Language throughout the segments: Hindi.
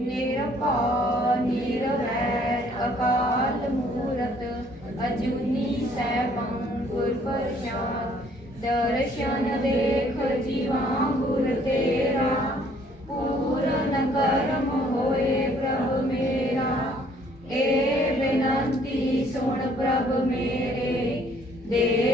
ਨਿਰਭਉ ਨਿਰਵੈਰ ਅਕਾਲ ਮੂਰਤ ਅਜੂਨੀ ਸੈਭੰ ਗੁਰ ਪ੍ਰਸਾਦ ਦਰਸ਼ਨ ਦੇਖ ਜੀਵਾ ਗੁਰ ਤੇਰਾ ਪੂਰਨ ਕਰਮ ਹੋਏ ਪ੍ਰਭ ਮੇਰਾ ਏ ਬੇਨੰਤੀ ਸੁਣ ਪ੍ਰਭ ਮੇਰੇ ਦੇ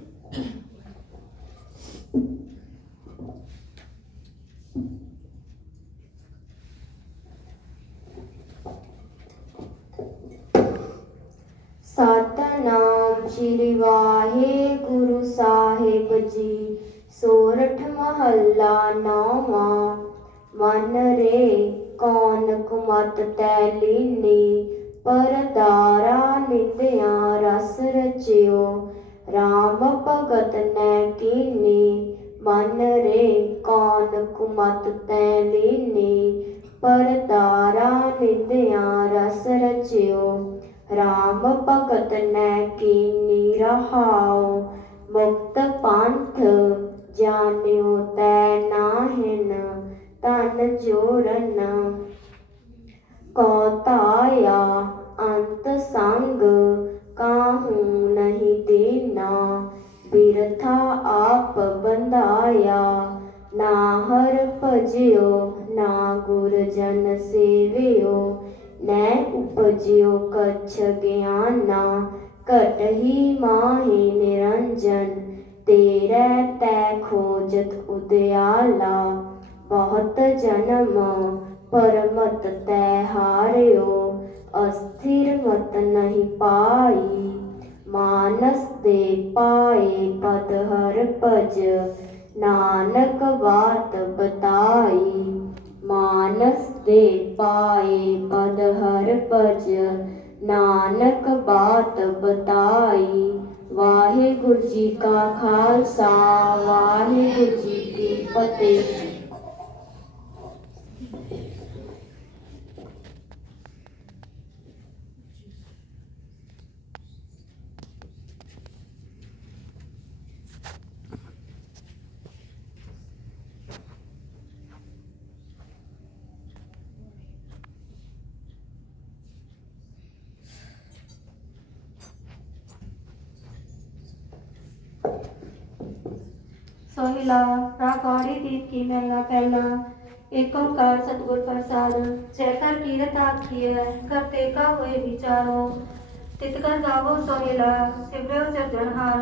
ਸ੍ਰੀ ਵਾਹਿਗੁਰੂ ਸਾਹਿਬ ਜੀ, ਸੋਰਠ ਮਹੱਲਾ ਨੌਵਾਂ। ਮਨ ਰੇ ਕੌਣ ਕੁਮਤ ਤੈ ਲੀਨੀ ਪਰਦਾਰਾ ਨਿੰਦਿਆ ਰਸ ਰਚਿਓ। RAM ਭਗਤ ਨੈ ਕੀਨੀ ਮਨ ਰੇ ਕੌਣ ਕੁਮਤ ਤੈ ਲੀਨੀ ਪਰਦਾਰਾ खतने की निरहाओ मुक्त पंथ जान्यो तै नाहिन, तन जोरन। कौताया अंत संग काहू नहीं देना, बिरथा आप बंधाया ना हर भजयो ना गुरजन सेवियो। न उपजियो कच्छ ज्ञान ना, कटही माहि निरंजन। तेरे तै खोजत उदयाला, बहुत जन्म पर मत तै हारयो। अस्थिर मत नहीं पाई, मानस दे पाए पद हर पज। नानक बात बताई, मानस दे पाए पद हर पज नानक बात बताई वाहे गुरु जी का खालसा वाहे गुरु जी की फतेह। सोहिला राग दीप की मेला पहला एक ओंकार सतगुर प्रसाद, जयकर कीरत आखिए कर तेका हुए विचारो। तितकर गावो सोहिला सिमरव हार।